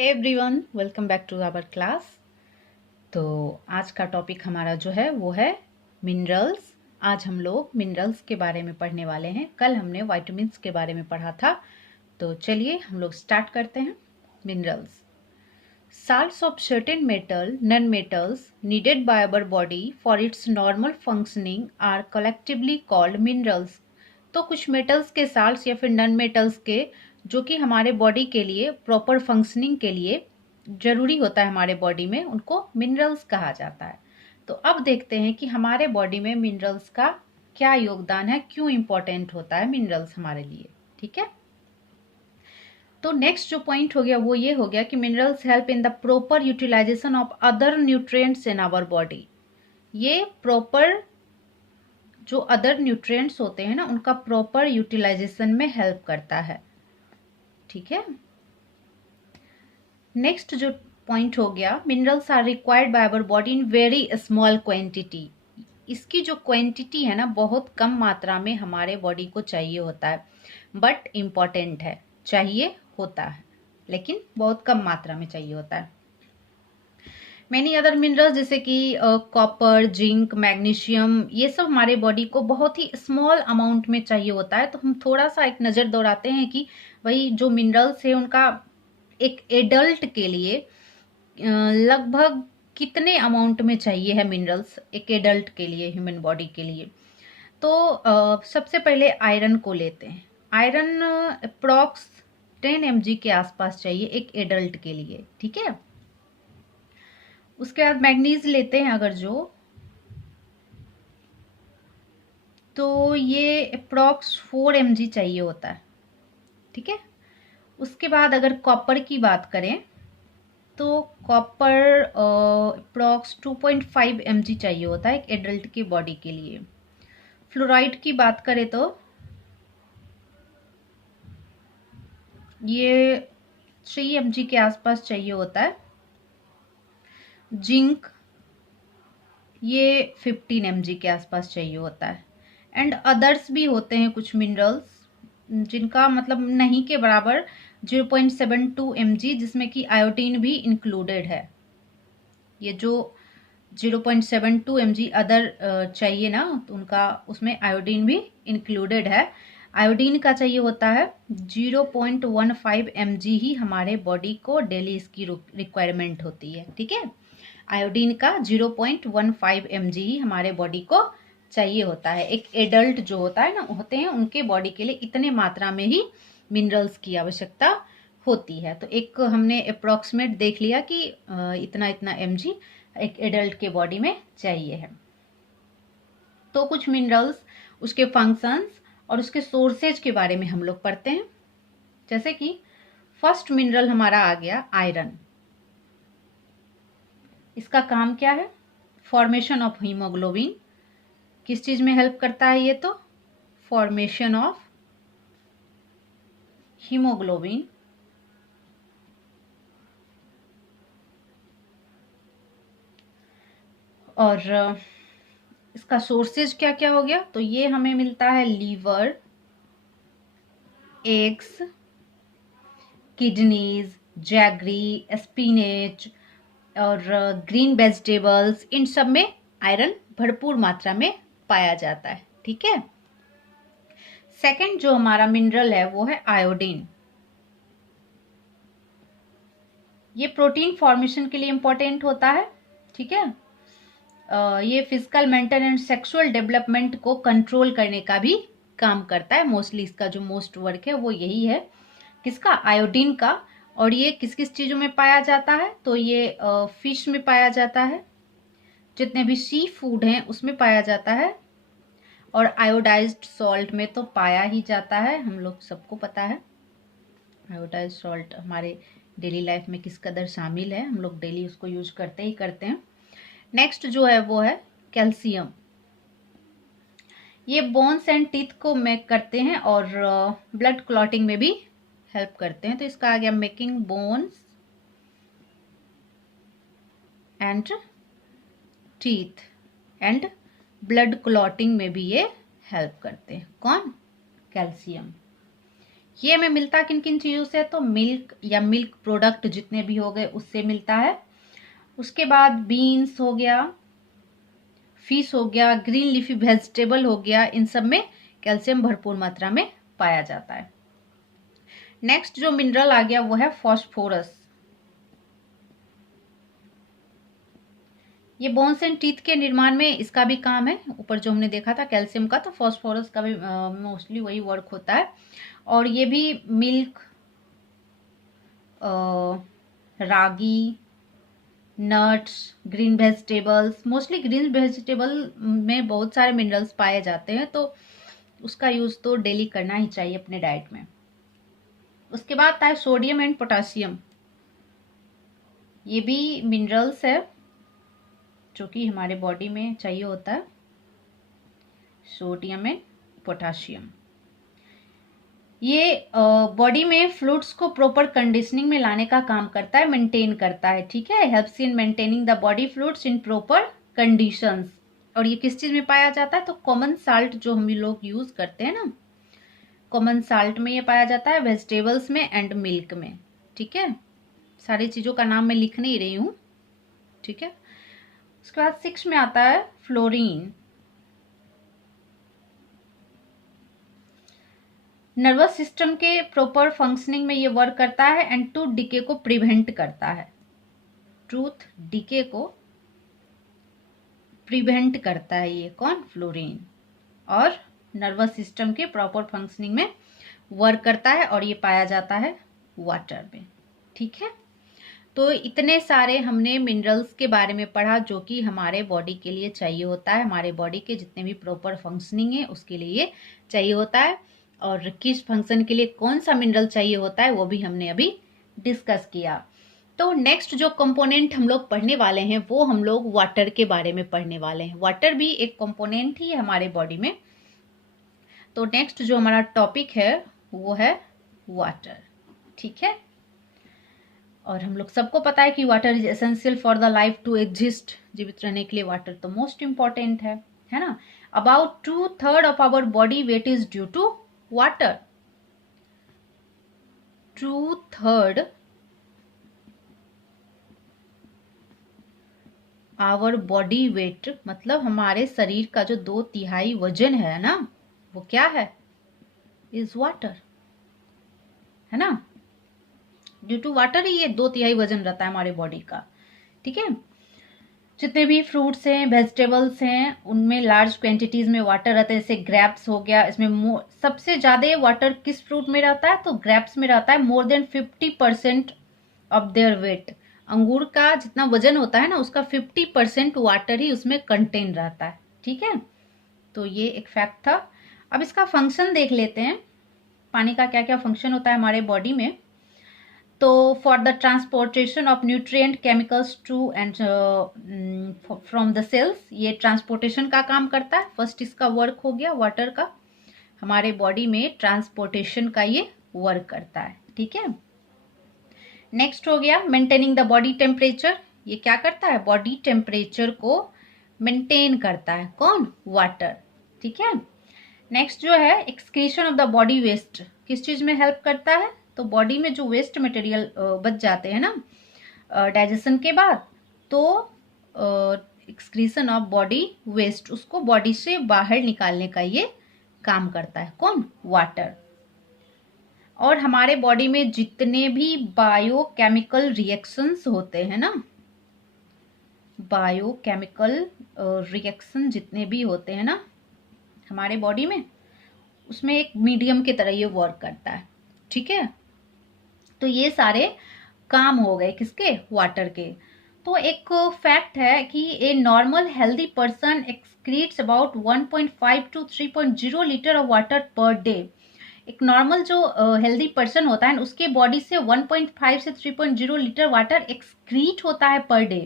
Hey everyone, welcome back to our class. तो आज का टॉपिक हमारा जो है वो है मिनरल्स। आज हम लोग मिनरल्स के बारे में पढ़ने वाले हैं। कल हमने विटामिन्स के बारे में पढ़ा था। तो चलिए हम लोग स्टार्ट करते हैं। Minerals, salts of certain non-metals needed by our body for its normal functioning are collectively called minerals। तो कुछ मेटल्स के साल्ट्स या फिर नॉन मेटल्स के जो कि हमारे बॉडी के लिए प्रॉपर फंक्शनिंग के लिए जरूरी होता है हमारे बॉडी में, उनको मिनरल्स कहा जाता है। तो अब देखते हैं कि हमारे बॉडी में मिनरल्स का क्या योगदान है, क्यों इम्पोर्टेंट होता है मिनरल्स हमारे लिए। ठीक है, तो नेक्स्ट जो पॉइंट हो गया वो ये हो गया कि minerals help in the proper utilization of other nutrients in our body. ये प्रॉपर जो अदर न्यूट्रिएंट्स होते हैं ना, उनका प्रॉपर यूटिलाइजेशन में हेल्प करता है। ठीक है, नेक्स्ट जो पॉइंट हो गया, minerals are required by our body in very small quantity. इसकी जो क्वांटिटी है ना, बहुत कम मात्रा में हमारे बॉडी को चाहिए होता है, बट इम्पॉर्टेंट है, चाहिए होता है लेकिन बहुत कम मात्रा में चाहिए होता है। मैनी अदर मिनरल्स जैसे कि कॉपर, जिंक, मैग्नीशियम, ये सब हमारे बॉडी को बहुत ही स्मॉल अमाउंट में चाहिए होता है। तो हम थोड़ा सा एक नज़र दौड़ाते हैं कि भाई जो मिनरल्स है उनका एक एडल्ट के लिए लगभग कितने अमाउंट में चाहिए है मिनरल्स एक एडल्ट के लिए, ह्यूमन बॉडी के लिए। तो सबसे पहले आयरन को लेते हैं। आयरन अप्रॉक्स 10 mg के आसपास चाहिए एक एडल्ट के लिए। ठीक है, उसके बाद मैग्नीज लेते हैं अगर जो, तो ये अप्रॉक्स 4 mg चाहिए होता है। ठीक है, उसके बाद अगर कॉपर की बात करें तो कॉपर अप्रॉक्स 2.5 mg चाहिए होता है एक एडल्ट की बॉडी के लिए। फ्लोराइड की बात करें तो ये 3 mg के आसपास चाहिए होता है। जिंक ये 15 mg के आसपास चाहिए होता है। एंड अदर्स भी होते हैं कुछ मिनरल्स जिनका मतलब नहीं के बराबर 0.72 mg, जिसमें कि आयोडीन भी इंक्लूडेड है। ये जो 0.72 mg अदर चाहिए ना, तो उनका उसमें आयोडीन भी इंक्लूडेड है। आयोडीन का चाहिए होता है 0.15 mg ही हमारे बॉडी को डेली इसकी रिक्वायरमेंट होती है। ठीक है, आयोडीन का 0.15 mg ही हमारे बॉडी को चाहिए होता है। एक एडल्ट जो होता है ना, होते हैं उनके बॉडी के लिए इतने मात्रा में ही मिनरल्स की आवश्यकता होती है। तो एक हमने अप्रॉक्सीमेट देख लिया कि इतना इतना mg एक एडल्ट के बॉडी में चाहिए है। तो कुछ मिनरल्स, उसके फंक्शंस और उसके सोर्सेज के बारे में हम लोग पढ़ते हैं। जैसे कि फर्स्ट मिनरल हमारा आ गया आयरन। इसका काम क्या है? Formation of haemoglobin. किस चीज में हेल्प करता है ये? तो फॉर्मेशन ऑफ हीमोग्लोबिन। और इसका सोर्सेज क्या क्या हो गया? तो ये हमें मिलता है liver, eggs, kidneys, jaggery, spinach और ग्रीन वेजिटेबल्स, इन सब में आयरन भरपूर मात्रा में पाया जाता है। ठीक है, सेकंड जो हमारा मिनरल है वो है आयोडीन। ये प्रोटीन फॉर्मेशन के लिए इंपॉर्टेंट होता है। ठीक है, ये physical, mental and sexual development को कंट्रोल करने का भी काम करता है। मोस्टली इसका जो मोस्ट वर्क है वो यही है, किसका? आयोडीन का। और ये किस किस चीजों में पाया जाता है? तो ये फिश में पाया जाता है, जितने भी सी फूड हैं उसमें पाया जाता है, और आयोडाइज्ड सॉल्ट में तो पाया ही जाता है। हम लोग सबको पता है आयोडाइज्ड सॉल्ट हमारे डेली लाइफ में किस कदर शामिल है, हम लोग डेली उसको यूज करते ही करते हैं। नेक्स्ट जो है वो है कैल्शियम। ये बोन्स एंड टीथ को मेक करते हैं और ब्लड क्लॉटिंग में भी हेल्प करते हैं। तो इसका आ गया making bones and teeth and blood clotting में भी ये हेल्प करते हैं। कौन? कैल्शियम। ये हमें मिलता किन किन चीज़ों से, तो मिल्क या मिल्क प्रोडक्ट जितने भी हो गए उससे मिलता है। उसके बाद बीन्स हो गया, फिश हो गया, ग्रीन लीफी वेजिटेबल हो गया, इन सब में कैल्शियम भरपूर मात्रा में पाया जाता है। नेक्स्ट जो मिनरल आ गया वो है फॉस्फोरस। ये बोन्स एंड टीथ के निर्माण में इसका भी काम है। ऊपर जो हमने देखा था कैल्शियम का, तो फॉस्फोरस का भी मोस्टली वही वर्क होता है। और ये भी milk, ragi, nuts, green vegetables, mostly green vegetable में बहुत सारे मिनरल्स पाए जाते हैं, तो उसका यूज़ तो डेली करना ही चाहिए अपने डाइट में। उसके बाद आता है सोडियम एंड पोटासियम। ये भी मिनरल्स है जो कि हमारे बॉडी में चाहिए होता है, सोडियम एंड पोटासियम। ये बॉडी में फ्लूइड्स को प्रॉपर कंडीशनिंग में लाने का काम करता है, मेंटेन करता है, ठीक है। Helps in maintaining the body fluids in proper conditions. और ये किस चीज में पाया जाता है, तो कॉमन साल्ट जो हम लोग यूज करते हैं ना, कॉमन साल्ट में ये पाया जाता है, वेजिटेबल्स में एंड मिल्क में, ठीक है। सारी चीजों का नाम मैं लिख नहीं रही हूँ, ठीक है। उसके बाद 6 में आता है फ्लोरीन। नर्वस सिस्टम के प्रॉपर फंक्शनिंग में ये वर्क करता है एंड टूथ डिके को प्रिवेंट करता है। टूथ डिके को प्रिवेंट करता है ये कौन, फ्लोरीन। और नर्वस सिस्टम के प्रॉपर फंक्शनिंग में वर्क करता है और ये पाया जाता है वाटर में, ठीक है। तो इतने सारे हमने मिनरल्स के बारे में पढ़ा जो कि हमारे बॉडी के लिए चाहिए होता है, हमारे बॉडी के जितने भी प्रॉपर फंक्शनिंग है उसके लिए ये चाहिए होता है। और किस फंक्शन के लिए कौन सा मिनरल चाहिए होता है वो भी हमने अभी डिस्कस किया। तो नेक्स्ट जो कंपोनेंट हम लोग पढ़ने वाले हैं वो हम लोग वाटर के बारे में पढ़ने वाले हैं। वाटर भी एक कंपोनेंट ही है हमारे बॉडी में। तो नेक्स्ट जो हमारा टॉपिक है वो है वाटर, ठीक है। और हम लोग सबको पता है कि water is essential for the life to exist. जीवित रहने के लिए वाटर तो मोस्ट इंपॉर्टेंट है ना। About 2/3 of our body weight is due to water. 2/3 our body weight मतलब हमारे शरीर का जो 2/3 वजन है ना, वो क्या है, इज वाटर, है ना। ड्यू टू वाटर ही ये 2/3 वजन रहता है हमारे बॉडी का, ठीक है। जितने भी फ्रूट्स हैं, वेजिटेबल्स हैं, उनमें लार्ज क्वांटिटीज में वाटर रहता है। जैसे ग्रेप्स हो गया, इसमें सबसे ज्यादा वाटर किस फ्रूट में रहता है, तो ग्रेप्स में रहता है। More than 50% of their weight. अंगूर का जितना वजन होता है ना, उसका 50% वाटर ही उसमें कंटेन रहता है, ठीक है। तो ये एक फैक्ट था। अब इसका फंक्शन देख लेते हैं, पानी का क्या क्या फंक्शन होता है हमारे बॉडी में। तो for the transportation of nutrient chemicals to and from the cells, ये ट्रांसपोर्टेशन का काम करता है। फर्स्ट इसका वर्क हो गया वाटर का, हमारे बॉडी में ट्रांसपोर्टेशन का ये वर्क करता है, ठीक है। नेक्स्ट हो गया मेंटेनिंग द बॉडी टेम्परेचर। ये क्या करता है, बॉडी टेम्परेचर को मेंटेन करता है, कौन, वाटर, ठीक है। नेक्स्ट जो है excretion of the body waste, किस चीज में हेल्प करता है, तो बॉडी में जो वेस्ट मटेरियल बच जाते हैं ना डाइजेशन के बाद, तो एक्सक्रीशन ऑफ बॉडी वेस्ट, उसको बॉडी से बाहर निकालने का ये काम करता है, कौन, वाटर। और हमारे बॉडी में जितने भी बायोकेमिकल रिएक्शंस होते हैं ना, बायोकेमिकल रिएक्शन जितने भी होते हैं ना हमारे बॉडी में, उसमें एक मीडियम की तरह ये वर्क करता है, ठीक है। तो ये सारे काम हो गए किसके, वाटर के। तो एक फैक्ट है कि a normal healthy person excretes about 1.5 to 3.0 litre of water per day. एक नॉर्मल जो हेल्दी पर्सन होता है उसके बॉडी से 1.5 से 3.0 लीटर वाटर एक्सक्रीट होता है पर डे,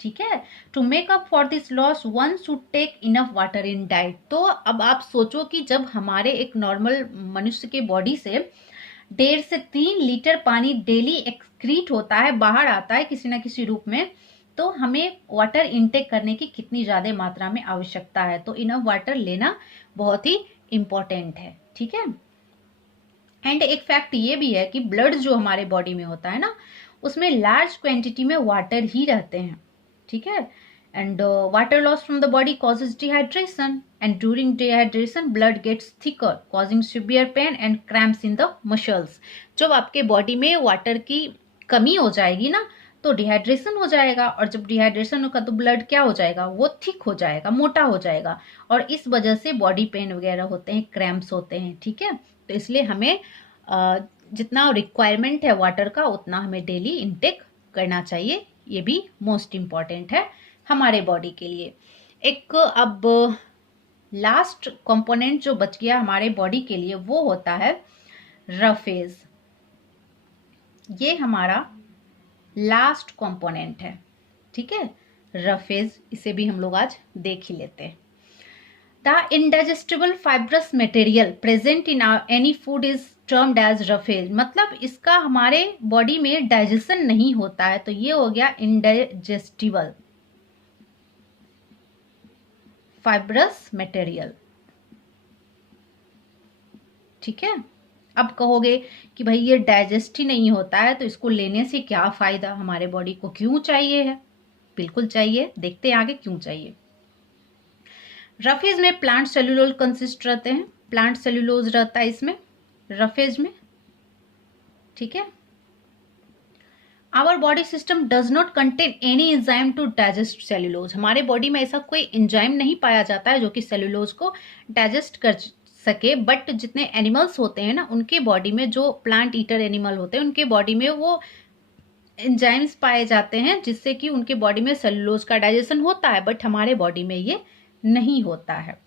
ठीक है। To make up for this loss one should take enough water in diet. तो अब आप सोचो कि जब हमारे एक नॉर्मल मनुष्य के बॉडी से 1.5 से 3 लीटर पानी डेली एक्सक्रीट होता है, बाहर आता है किसी ना किसी रूप में, तो हमें वाटर इनटेक करने की कितनी ज्यादा मात्रा में आवश्यकता है। तो इनफ वाटर लेना बहुत ही इंपॉर्टेंट है, ठीक है। एंड एक फैक्ट ये भी है कि ब्लड जो हमारे बॉडी में होता है ना, उसमें लार्ज क्वांटिटी में वाटर ही रहते हैं, ठीक है। And water loss from the body causes dehydration, and during dehydration blood gets thicker causing severe pain and cramps in the muscles. जब आपके बॉडी में वाटर की कमी हो जाएगी ना, तो डिहाइड्रेशन हो जाएगा, और जब डिहाइड्रेशन होगा तो ब्लड क्या हो जाएगा, वो थिक हो जाएगा, मोटा हो जाएगा, और इस वजह से बॉडी पेन वगैरह होते हैं, क्रैम्प्स होते हैं, ठीक है। तो इसलिए हमें जितना रिक्वायरमेंट है वाटर का उतना हमें डेली इनटेक करना चाहिए, ये भी मोस्ट इम्पॉर्टेंट है हमारे बॉडी के लिए। एक अब लास्ट कंपोनेंट जो बच गया हमारे बॉडी के लिए वो होता है रफेज। ये हमारा लास्ट कंपोनेंट है, ठीक है, रफेज। इसे भी हम लोग आज देख ही लेते हैं। The indigestible fibrous material present in any food is termed as roughage. मतलब इसका हमारे बॉडी में डाइजेशन नहीं होता है, तो ये हो गया इंडाइजेस्टिबल फाइब्रस मटेरियल, ठीक है। अब कहोगे कि भाई ये डाइजेस्ट ही नहीं होता है तो इसको लेने से क्या फायदा, हमारे बॉडी को क्यों चाहिए है? बिल्कुल चाहिए, देखते हैं आगे क्यों चाहिए। रफेज में प्लांट सेल्यूलोज कंसिस्ट रहते हैं, प्लांट सेल्यूलोज रहता है इसमें रफेज में, ठीक है। Our body system does not contain any enzyme to digest cellulose. हमारे बॉडी में ऐसा कोई एंजाइम नहीं पाया जाता है जो कि सेल्यूलोज को डाइजेस्ट कर सके, बट जितने एनिमल्स होते हैं ना उनके बॉडी में, जो प्लांट ईटर एनिमल होते हैं उनके बॉडी में वो एंजाइम्स पाए जाते हैं जिससे कि उनके बॉडी में सेल्यूलोज का डाइजेशन होता है, बट हमारे बॉडी में ये नहीं होता है।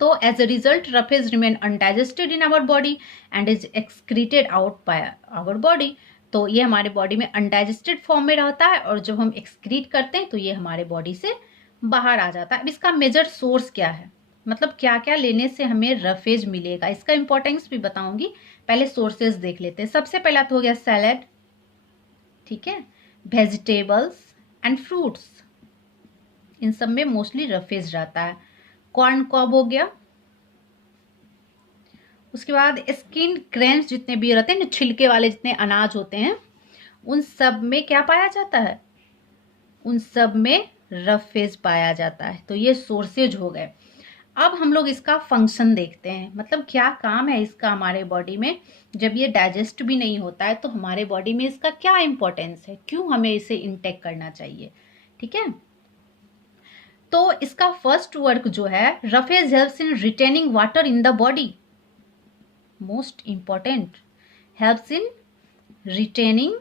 तो as a result roughage remain undigested in our body and is excreted out by our body. तो ये हमारे बॉडी में अनडाइजेस्टेड फॉर्म में रहता है, और जब हम एक्सक्रीट करते हैं तो ये हमारे बॉडी से बाहर आ जाता है। अब इसका मेजर सोर्स क्या है, मतलब क्या क्या लेने से हमें रफेज मिलेगा, इसका इंपॉर्टेंस भी बताऊंगी। पहले सोर्सेज देख लेते हैं। सबसे पहला तो हो गया सैलेड, ठीक है, वेजिटेबल्स एंड फ्रूट्स, इन सब में मोस्टली रफेज रहता है। कॉर्न कॉब हो गया, उसके बाद स्किन ग्रेन्स जितने भी रहते हैं, छिलके वाले जितने अनाज होते हैं, उन सब में क्या पाया जाता है, उन सब में रफेज पाया जाता है। तो ये सोर्सेज हो गए। अब हम लोग इसका फंक्शन देखते हैं, मतलब क्या काम है इसका हमारे बॉडी में। जब ये डाइजेस्ट भी नहीं होता है तो हमारे बॉडी में इसका क्या इंपॉर्टेंस है, क्यों हमें इसे इंटेक करना चाहिए, ठीक है। तो इसका फर्स्ट वर्क जो है, roughage helps in retaining water in the body, most important, helps in retaining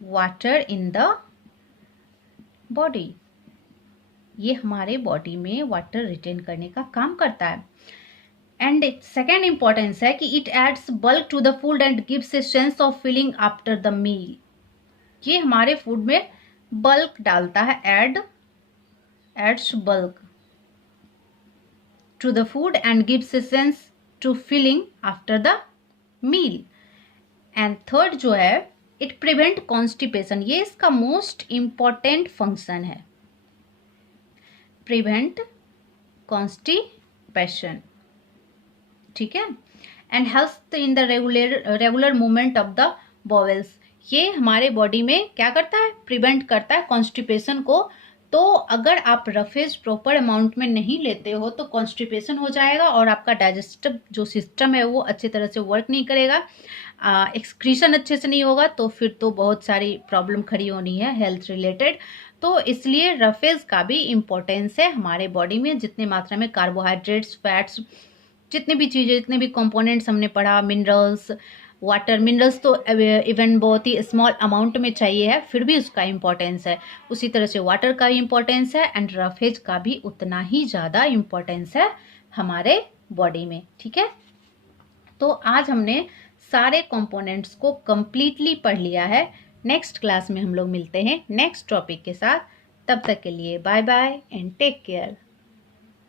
water in the body. ये हमारे बॉडी में वाटर रिटेन करने का काम करता है। एंड सेकेंड इंपॉर्टेंस है कि it aids bulk to the food and gives a sense of feeling after the meal. ये हमारे फूड में बल्क डालता है, aids bulk to the food and gives a sense to feeling after the meal. And third जो है, it prevent constipation. ये इसका most important function है, प्रिवेंट कॉन्स्टिपेशन, ठीक है। And helps in the regular movement of the bowels. ये हमारे body में क्या करता है, प्रिवेंट करता है कॉन्स्टिपेशन को। तो अगर आप रफेज प्रॉपर अमाउंट में नहीं लेते हो तो कॉन्स्टिपेशन हो जाएगा और आपका डाइजेस्टिव जो सिस्टम है वो अच्छी तरह से वर्क नहीं करेगा, एक्सक्रीशन अच्छे से नहीं होगा, तो फिर तो बहुत सारी प्रॉब्लम खड़ी होनी है हेल्थ रिलेटेड। तो इसलिए रफेज का भी इम्पोर्टेंस है हमारे बॉडी में। जितने मात्रा में कार्बोहाइड्रेट्स, फैट्स, जितनी भी चीज़ें, जितने भी कंपोनेंट्स हमने पढ़ा, मिनरल्स, वाटर, मिनरल्स तो इवन बहुत ही स्मॉल अमाउंट में चाहिए है, फिर भी उसका इम्पोर्टेंस है। उसी तरह से वाटर का भी इम्पोर्टेंस है एंड रफेज का भी उतना ही ज़्यादा इम्पोर्टेंस है हमारे बॉडी में, ठीक है। तो आज हमने सारे कंपोनेंट्स को कंप्लीटली पढ़ लिया है। नेक्स्ट क्लास में हम लोग मिलते हैं नेक्स्ट टॉपिक के साथ। तब तक के लिए bye bye and take care.